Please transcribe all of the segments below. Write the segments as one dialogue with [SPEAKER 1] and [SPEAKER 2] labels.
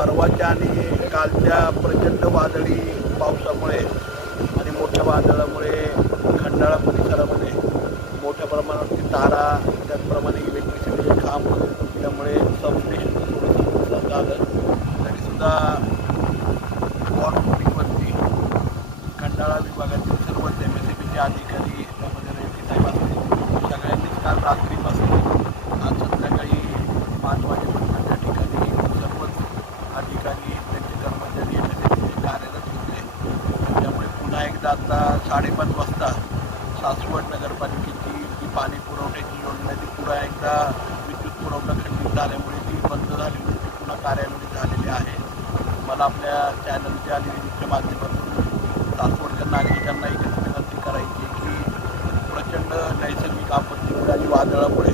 [SPEAKER 1] परवाच्या आणि कालच्या प्रचंड वादळी पावसामुळे आणि मोठ्या वादळामुळे खंडाळा परिसरामध्ये मोठ्या प्रमाणावरती तारा त्याचप्रमाणे इलेक्ट्रिसिटीचे खांब त्यामुळे सबस्टेशन थोडंसं नुकसान झालं तरीसुद्धा वॉरवरती खंडाळा विभागातील सर्व एम एस सी बीचे अधिकारी त्यामध्ये रेड्डी साहेब असतील सगळ्यांनीच काल रात्री आज संध्याकाळी पाच वाजेपर्यंत त्या ठिकाणी सर्वच अधिकारी त्यांचे कर्मचारी एम एस सी बीचे कार्यरत होते त्यामुळे पुन्हा एकदा आता साडेपाच वाजता सासवड नगरपालिकेची जी पाणी पुरवठ्याची योजना ती पुन्हा एकदा विद्युत पुरवठा खंडित झाल्यामुळे ती बंद झाली होती ती पुन्हा कार्यान्वित झालेली आहे. मला आपल्या चॅनलच्या आणि न्यूजच्या माध्यमातून सासवडच्या नागरिकांना एकच विनंती करायची की प्रचंड नैसर्गिक आपत्तीमुळे आणि वादळामुळे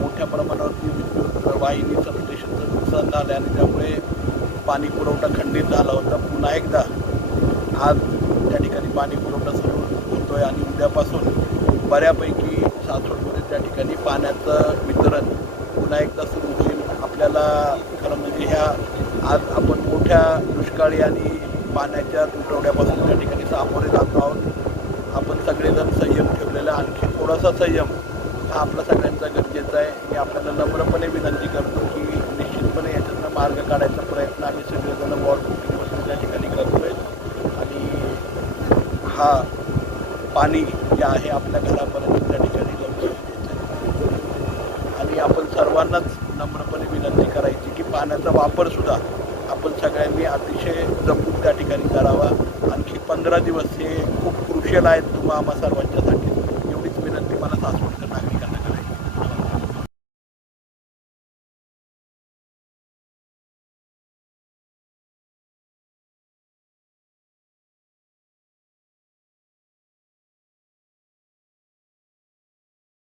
[SPEAKER 1] मोठ्या प्रमाणावरती विद्युत वाहिनी सबस्टेशनचं नुकसान झालं आणि त्यामुळे पाणी पुरवठा खंडित झाला होता. पुन्हा एकदा आज त्या ठिकाणी पाणी पुरवठा सुरू होतो आहे आणि उद्यापासून बऱ्यापैकी सासवडमध्ये त्या ठिकाणी पाण्याचं वितरण पुन्हा एकदा सुरू होईल. आपल्याला खरं म्हणजे ह्या आज आपण मोठ्या दुष्काळी आणि पाण्याच्या तुटवड्यापासून त्या ठिकाणी सामोरे जात आहोत. आपण सगळेजण संयम ठेवलेला आणखी थोडासा संयम हा आपला सगळ्यांचा गरजेचा आहे. मी आपल्याला नम्रपणे विनंती करतो की निश्चितपणे याच्यातनं मार्ग काढायचा प्रयत्न आम्ही सगळेजण वॉल बुकिंगपासून त्या ठिकाणी करतो. हा पाणी जे आहे आपल्या घरापर्यंत त्या ठिकाणी लवकर आणि आपण सर्वांनाच नम्रपणे विनंती करायची की पाण्याचा वापर सुद्धा आपण सगळ्यांनी अतिशय जपून त्या ठिकाणी करावा. आणखी पंधरा दिवस हे खूप क्रुशियल आहेत तुम्हा आम्हा सर्वांच्यासाठी.